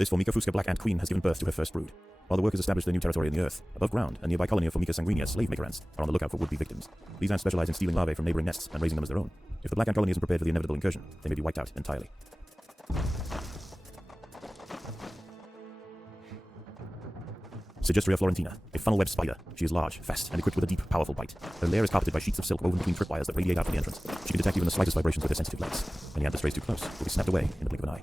This Formica fusca black ant queen has given birth to her first brood. While the workers establish their new territory in the earth, above ground, a nearby colony of Formica sanguinea slave maker ants are on the lookout for would-be victims. These ants specialize in stealing larvae from neighboring nests and raising them as their own. If the black ant colony isn't prepared for the inevitable incursion, they may be wiped out entirely. Sigistria florentina, a funnel-web spider. She is large, fast, and equipped with a deep, powerful bite. Her lair is carpeted by sheets of silk woven between tripwires that radiate out from the entrance. She can detect even the slightest vibrations with her sensitive legs. Any ant that strays too close will be snapped away in the blink of an eye.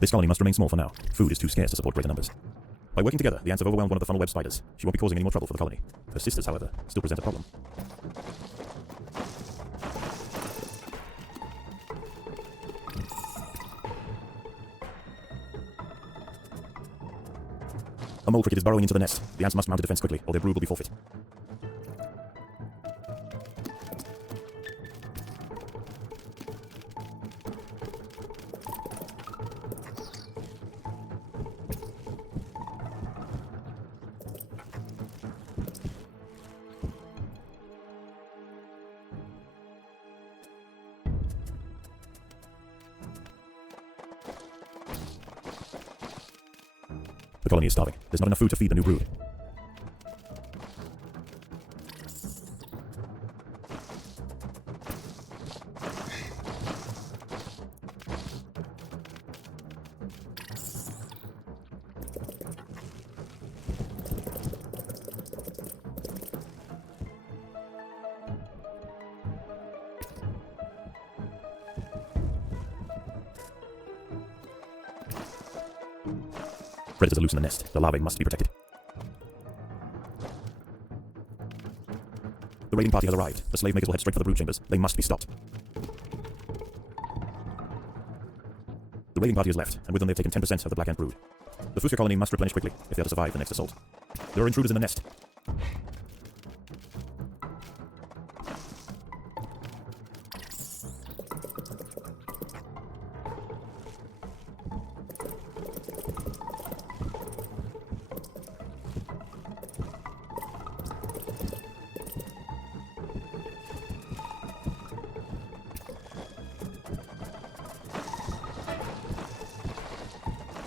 This colony must remain small for now. Food is too scarce to support greater numbers. By working together, the ants have overwhelmed one of the funnel-web spiders. She won't be causing any more trouble for the colony. Her sisters, however, still present a problem. A mole cricket is burrowing into the nest. The ants must mount a defense quickly, or their brood will be forfeit. The colony is starving. There's not enough food to feed the new brood. Predators are loose in the nest. The larvae must be protected. The raiding party has arrived. The slave makers will head straight for the brood chambers. They must be stopped. The raiding party has left, and with them they've taken 10% of the black ant brood. The fusca colony must replenish quickly if they are to survive the next assault. There are intruders in the nest.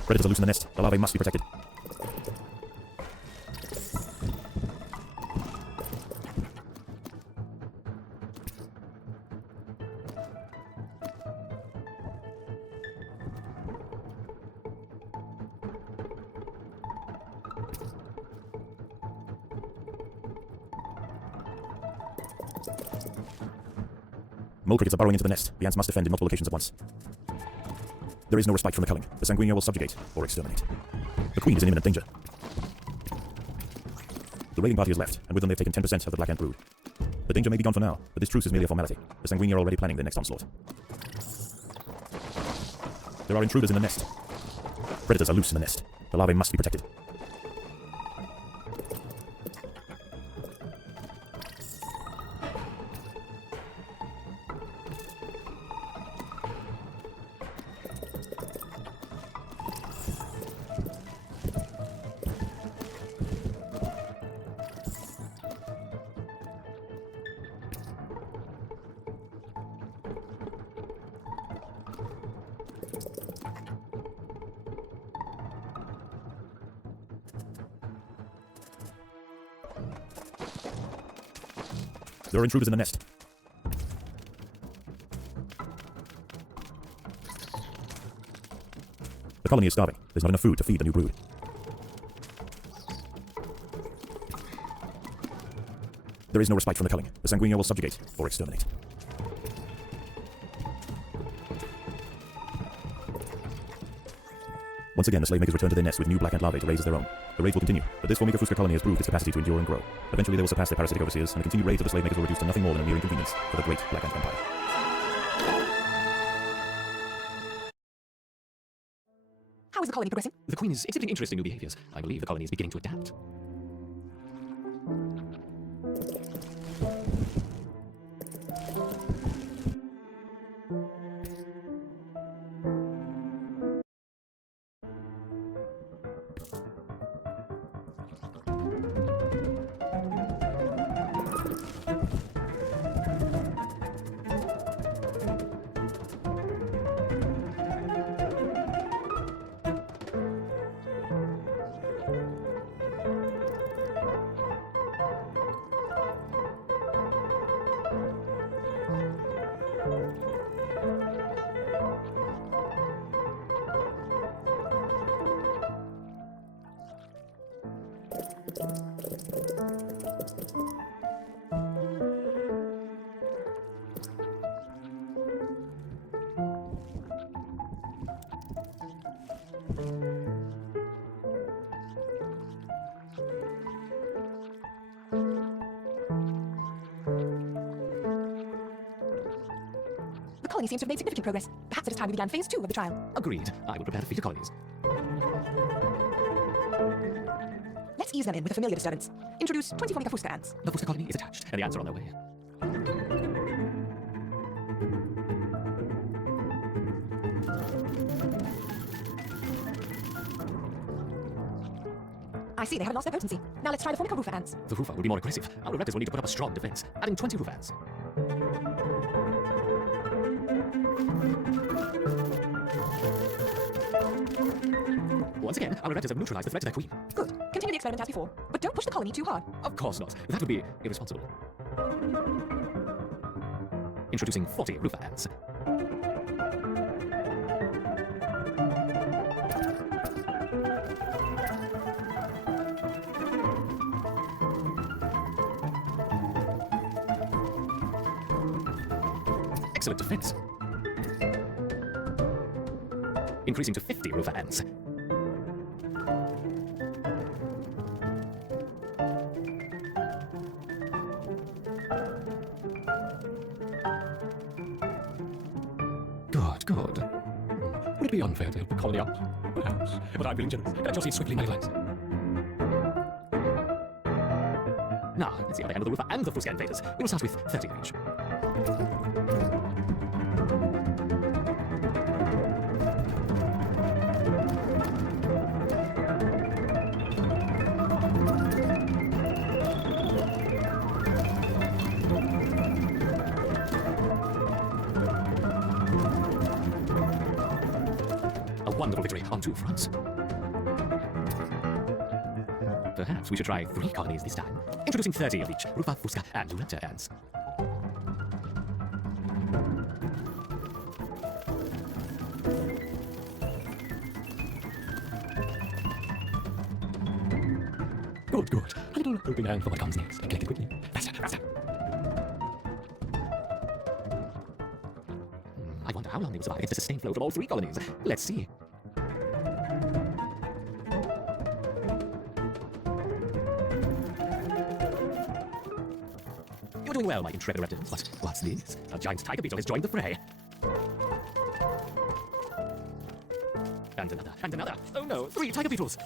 Predators are loose in the nest. The larvae must be protected. Mole crickets are burrowing into the nest. The ants must defend in multiple locations at once. There is no respite from the culling. The sanguinea will subjugate or exterminate. The queen is in imminent danger. The raiding party has left, and with them they've taken 10% of the black ant brood. The danger may be gone for now, but this truce is merely a formality. The Sanguini are already planning their next onslaught. There are intruders in the nest. Predators are loose in the nest. The larvae must be protected. There are intruders in the nest. The colony is starving. There's not enough food to feed the new brood. There is no respite from the culling. The Sanguini will subjugate or exterminate. Once again, the slave makers return to their nest with new black ant larvae to raise as their own. The raids will continue, but this Formica Fusca colony has proved its capacity to endure and grow. Eventually they will surpass their parasitic overseers, and the continued raids of the slave makers will reduce to nothing more than a mere inconvenience for the great black ant empire. How is the colony progressing? The Queen is exhibiting interesting new behaviors. I believe the colony is beginning to adapt. The colony seems to have made significant progress. Perhaps it is time we began phase 2 of the trial. Agreed. I will prepare the feeder colonies. Let's ease them in with a familiar disturbance. Introduce 20 Formica Fusca ants. The Fusca colony is attached, and the ants are on their way. I see they haven't lost their potency. Now let's try the Formica rufa ants. The rufa will be more aggressive. Our raptors will need to put up a strong defense, adding 20 rufa ants. Once again, our raptors have neutralized the threat to their queen. Good. Continue the experiment as before, but don't push the colony too hard. Of course not. That would be irresponsible. Introducing 40 rufa ants. Excellent defense. Increasing to 50 rufa ants. Good. Would it be unfair to help the colony out? Perhaps. But I'm feeling generous, and I shall see it swiftly materialize. Now, let's see how they handle the rufa and the Fusca invaders. We will start with 30 of each. A wonderful victory on 2 fronts. Perhaps we should try 3 colonies this time, introducing 30 of each rufa, Fusca, and raptor ants. Good. A little open hand for what comes next. Collect it quickly. Faster. I wonder how long they will survive against a sustained flow from all 3 colonies. Let's see. You're doing well, my intrepid raptors. But what's this? A giant tiger beetle has joined the fray. And another, and another. Oh no, 3 tiger beetles.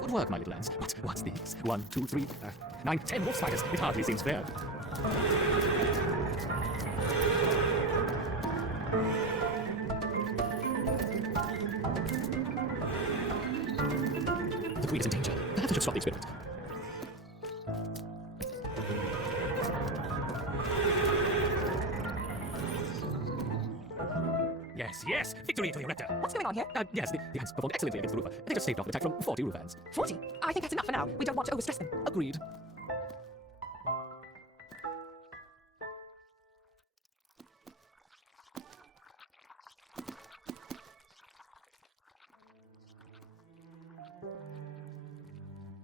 Good work, my little ants. But what's this? 1, 2, 3, 9, 10 wolf spiders. It hardly seems fair. The queen is in danger. Perhaps I should stop the experiment. Yes, yes! Victory to the Erector! What's going on here? Yes, the ants performed excellently against the roofer. They just staved off an attack from 40 roof ants. 40. I think that's enough for now. We don't want to overstress them. Agreed.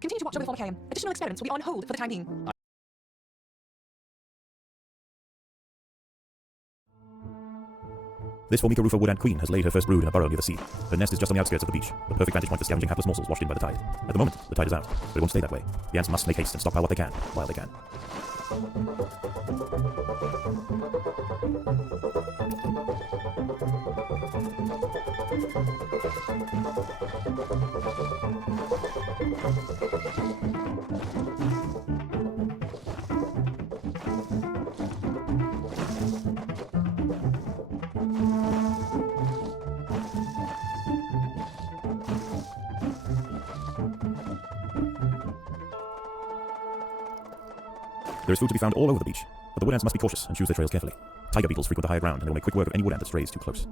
Continue to watch over the Formicarium. Additional experiments will be on hold for the time being. This Formica roofer wood ant queen has laid her first brood in a burrow near the sea. Her nest is just on the outskirts of the beach, the perfect vantage point for scavenging hapless morsels washed in by the tide. At the moment, the tide is out, but it won't stay that way. The ants must make haste and stockpile what they can, while they can. There is food to be found all over the beach, but the wood ants must be cautious and choose their trails carefully. Tiger beetles frequent the higher ground, and they will make quick work of any wood ant that strays too close.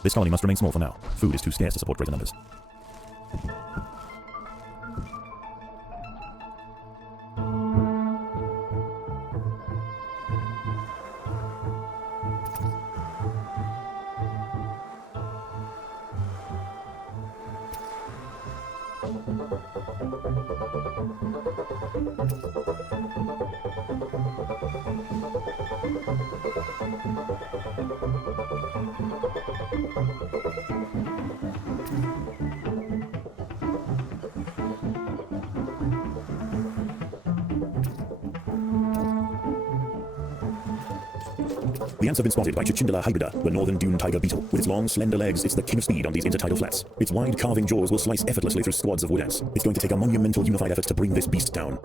This colony must remain small for now. Food is too scarce to support greater numbers. The ants have been spotted by Cicindela hybrida, the northern dune tiger beetle. With its long, slender legs, it's the king of speed on these intertidal flats. Its wide, carving jaws will slice effortlessly through squads of wood ants. It's going to take a monumental unified effort to bring this beast down.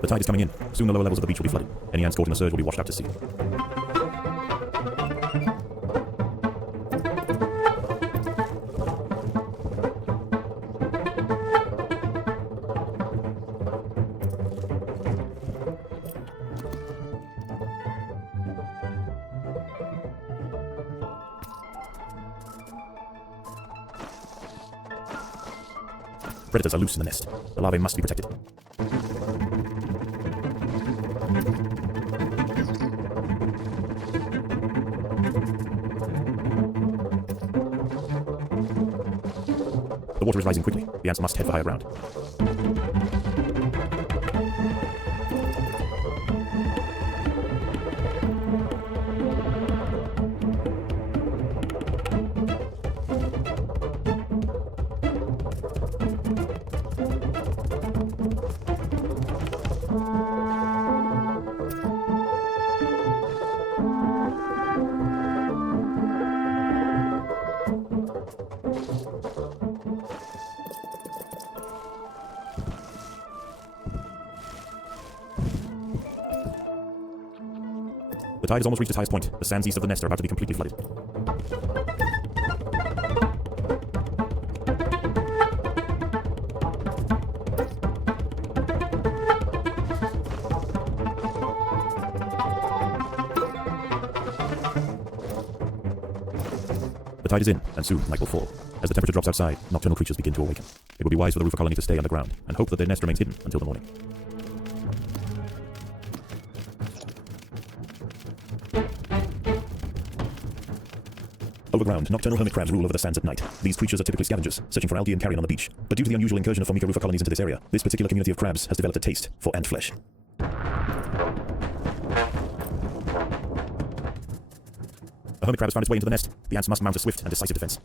The tide is coming in. Soon the lower levels of the beach will be flooded. Any ants caught in the surge will be washed out to sea. Predators are loose in the nest. The larvae must be protected. The water is rising quickly. The ants must head for higher ground. tide has almost reached its highest point. The sands east of the nest are about to be completely flooded. The tide is in, and soon night will fall. As the temperature drops outside, nocturnal creatures begin to awaken. It would be wise for the roofer colony to stay underground, and hope that their nest remains hidden until the morning. Overground, nocturnal hermit crabs rule over the sands at night. These creatures are typically scavengers, searching for algae and carrion on the beach. But due to the unusual incursion of Formica roofer colonies into this area, this particular community of crabs has developed a taste for ant flesh. A hermit crab has found its way into the nest. The ants must mount a swift and decisive defense.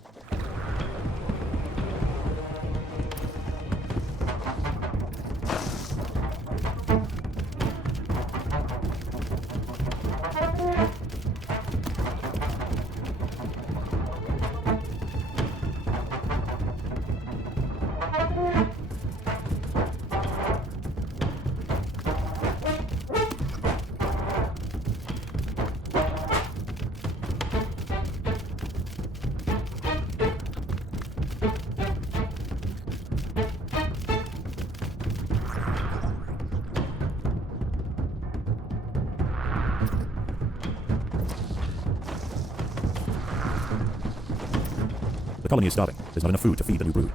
The colony is starving. There's not enough food to feed the new brood.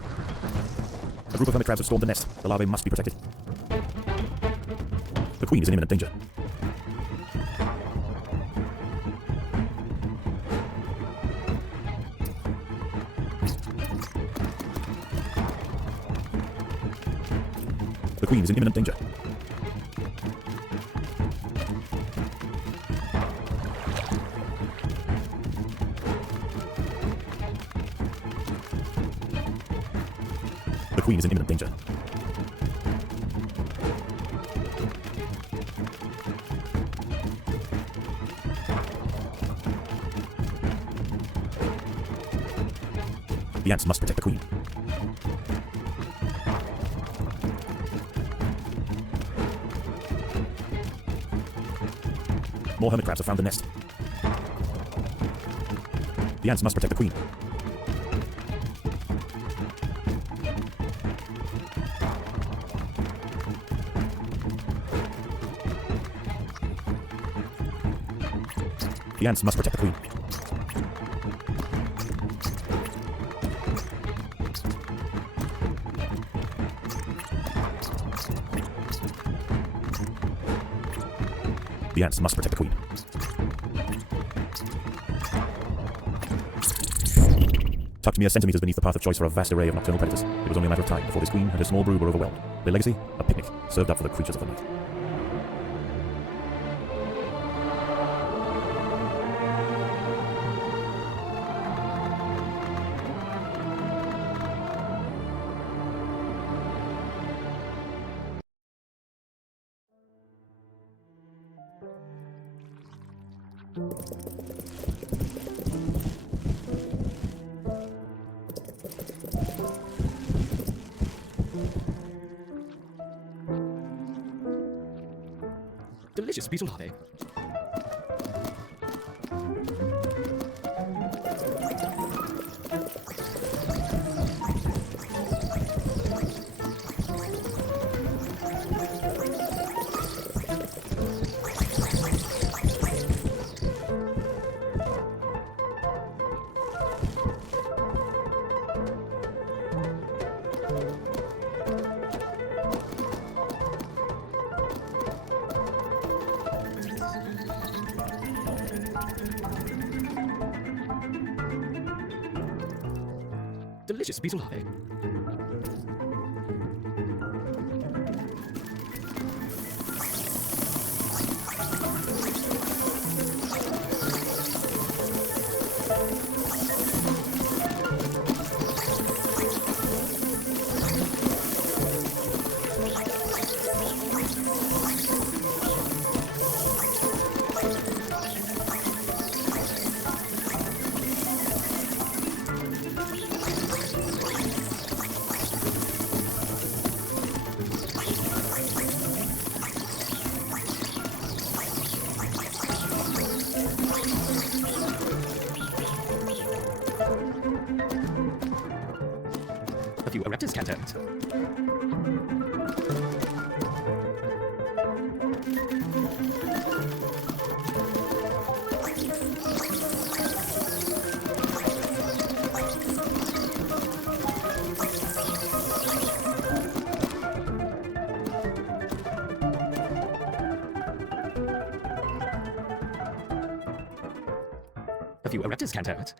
A group of hermit crabs have stormed the nest. The larvae must be protected. The queen is in imminent danger. The queen is in imminent danger. The queen is in imminent danger. The ants must protect the queen. More hermit crabs have found the nest. The ants must protect the queen. The ants must protect the queen. The ants must protect the queen. Tucked mere centimeters beneath the path of choice are a vast array of nocturnal predators. It was only a matter of time before this queen and her small brood were overwhelmed. Their legacy? A picnic, served up for the creatures of the night. Delicious beetle larvae. Delicious beetle larvae. A few raptors can turn it. A few raptors can turn it.